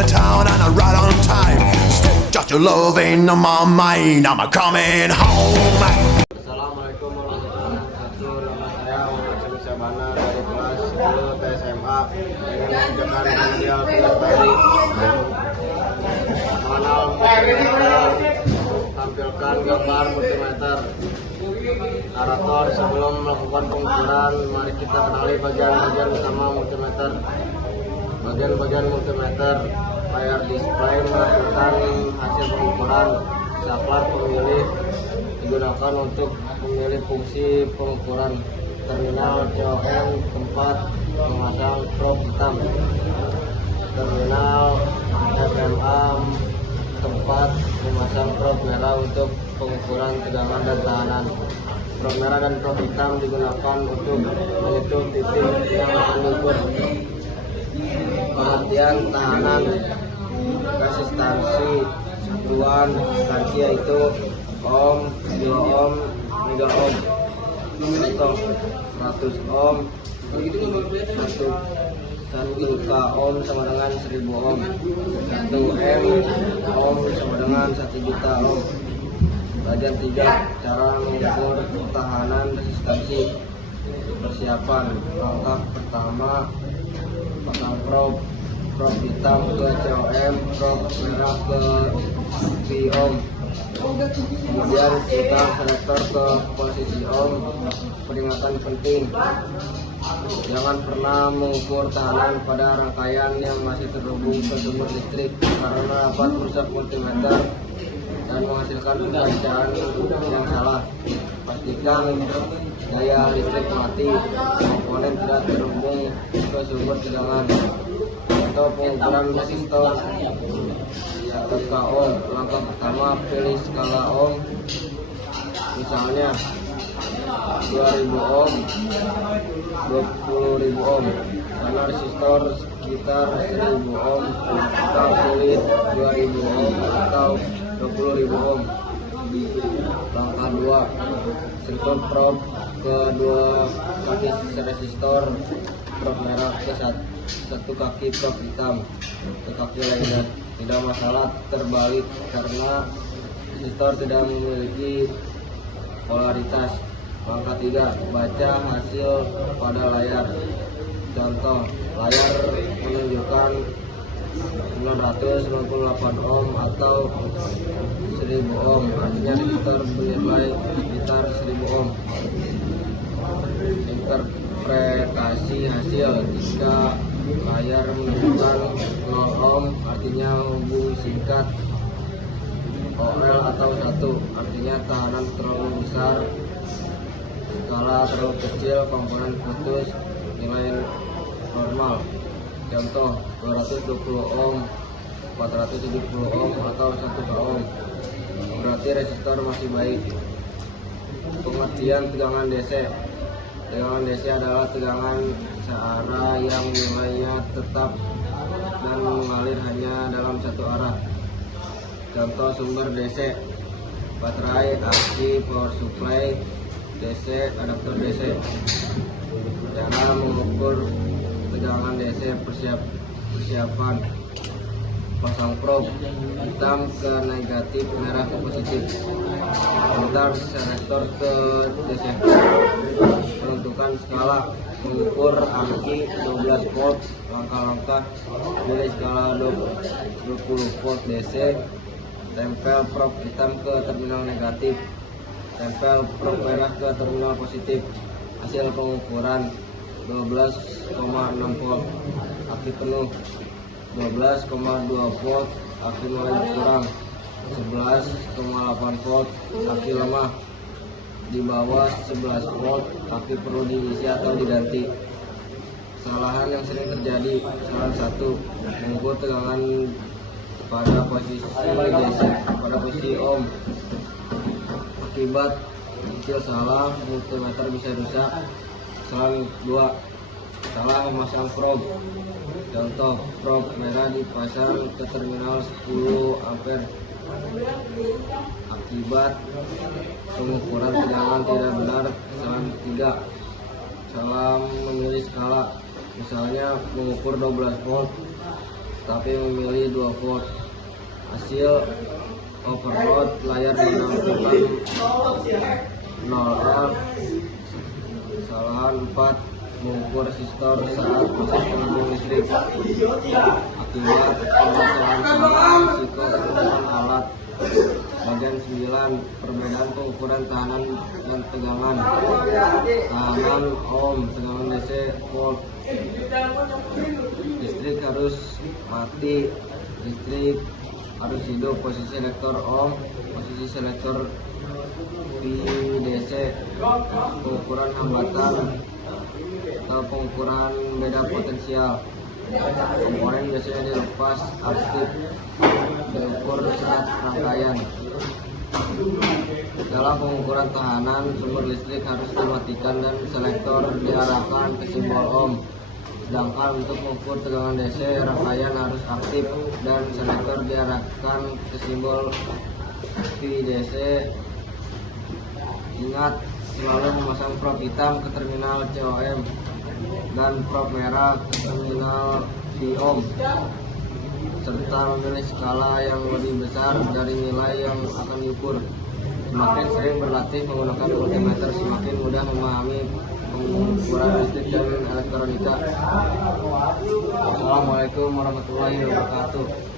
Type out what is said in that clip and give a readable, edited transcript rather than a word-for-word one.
the town and I'm right on time. Still got your loving on my mind. I'm coming home. Assalamualaikum warahmatullahi wabarakatuh. Nama saya Muhammad Syabana dari kelas 10 TSMA dengan mengajarkan Daniel Pilastari. Tampilkan gambar multimeter. Narator, sebelum melakukan pengukuran, mari kita kenali bagian-bagian utama multimeter. Bagian-bagian multimeter: layar display melakukan hasil pengukuran. Saklar pemilih digunakan untuk memilih fungsi pengukuran. Terminal COM tempat memasang probe hitam. Terminal FMA tempat memasang probe merah untuk pengukuran tegangan dan tahanan. Probe merah dan probe hitam digunakan untuk menyentuh titik yang mengukur. Pengertian tahanan: resistansi satuan resistansi yaitu ohm, 2 ohm, mega ohm. Contoh: 100 ohm 1 juta ohm sama dengan 1000 ohm. 1 M ohm sama dengan 1 juta ohm. Bagian 3, cara mengukur ketahanan resistansi. Persiapan: langkah pertama, pasang probe hitam ke COM, probe merah ke ohm. Kemudian putar selektor ke posisi ohm. Peringatan penting: jangan pernah mengukur tahanan pada rangkaian yang masih terhubung ke sumber listrik karena dapat merusak multimeter dan menghasilkan pembacaan yang salah. Pastikan daya listrik mati, komponen tidak terhubung ke sumber tegangan. Atau pengukuran resistor 1 ohm. Langkah pertama, pilih skala ohm, misalnya 2000 ohm, 20.000 ohm. Karena resistor sekitar 1000 ohm, atau pilih 2000 ohm atau 20.000 ohm. Langkah 2, sentuh probe ke dua kaki resistor, probe merah ke satu kaki probe hitam ke kaki lainnya. Tidak masalah terbalik karena resistor tidak memiliki polaritas. Langkah 3, baca hasil pada layar. Contoh: layar menunjukkan 998 ohm atau 1000 ohm, artinya resistor bernilai sekitar 1000 ohm. Interpretasi hasil: jika layar menunjukkan 0 ohm, artinya hubung singkat. OL atau 1, artinya tahanan terlalu besar. Skala terlalu kecil, komponen putus, nilai normal. Contoh: 220 ohm, 470 ohm atau 1 ohm, berarti resistor masih baik. Pengertian tegangan DC. Tegangan DC adalah tegangan searah yang nilainya tetap dan mengalir hanya dalam satu arah. Contoh sumber DC: baterai, AC, power supply, DC, adaptor DC. Cara mengukur tegangan DC. Persiapan: pasang probe hitam ke negatif, merah ke positif. Putar selektor ke DC. Menentukan skala: mengukur aki 12 volt. Langkah-langkah: pilih skala 20 volt DC. Tempel probe hitam ke terminal negatif. Tempel probe merah ke terminal positif. Hasil pengukuran: 12,6 volt aki penuh, 12,2 volt aki mulai berkurang, 11,8 volt aki lemah. Di bawah 11 volt aki perlu diisi atau diganti. Kesalahan yang sering terjadi: salah 1, mengukur tegangan pada posisi DC, pada posisi ohm. Akibat kecil salah, multimeter bisa rusak. Kesalahan 2, salah memasang probe. Contoh: probe merah dipasang ke terminal 10 ampere. Akibat pengukuran tegangan tidak benar. Kesalahan 3, salah memilih skala. Misalnya mengukur 12 volt tapi memilih 2 volt. Hasil overload layar menentukan 0 kesalahan 4 mengukur resistor saat proses penghubung listrik. Akibat permasalahan salah risiko kerusakan alat. Bagian 9, perbedaan pengukuran tahanan dan tegangan. Tahanan ohm, tegangan DC volt. Listrik harus mati, listrik harus hidup. Posisi selektor ohm, posisi selektor VDC. Pengukuran hambatan atau pengukuran beda potensial. Komponen biasanya dilepas aktif, diukur saat rangkaian. Dalam pengukuran tahanan, sumber listrik harus dimatikan dan selektor diarahkan ke simbol ohm. Sedangkan untuk mengukur tegangan DC, rangkaian harus aktif dan selektor diarahkan ke simbol VDC. Ingat, selalu memasang prob hitam ke terminal COM dan prob merah ke terminal di-ohm, serta memilih skala yang lebih besar dari nilai yang akan diukur. Semakin sering berlatih menggunakan multimeter, semakin mudah memahami pengukuran listrik dan elektronika. Assalamualaikum warahmatullahi wabarakatuh.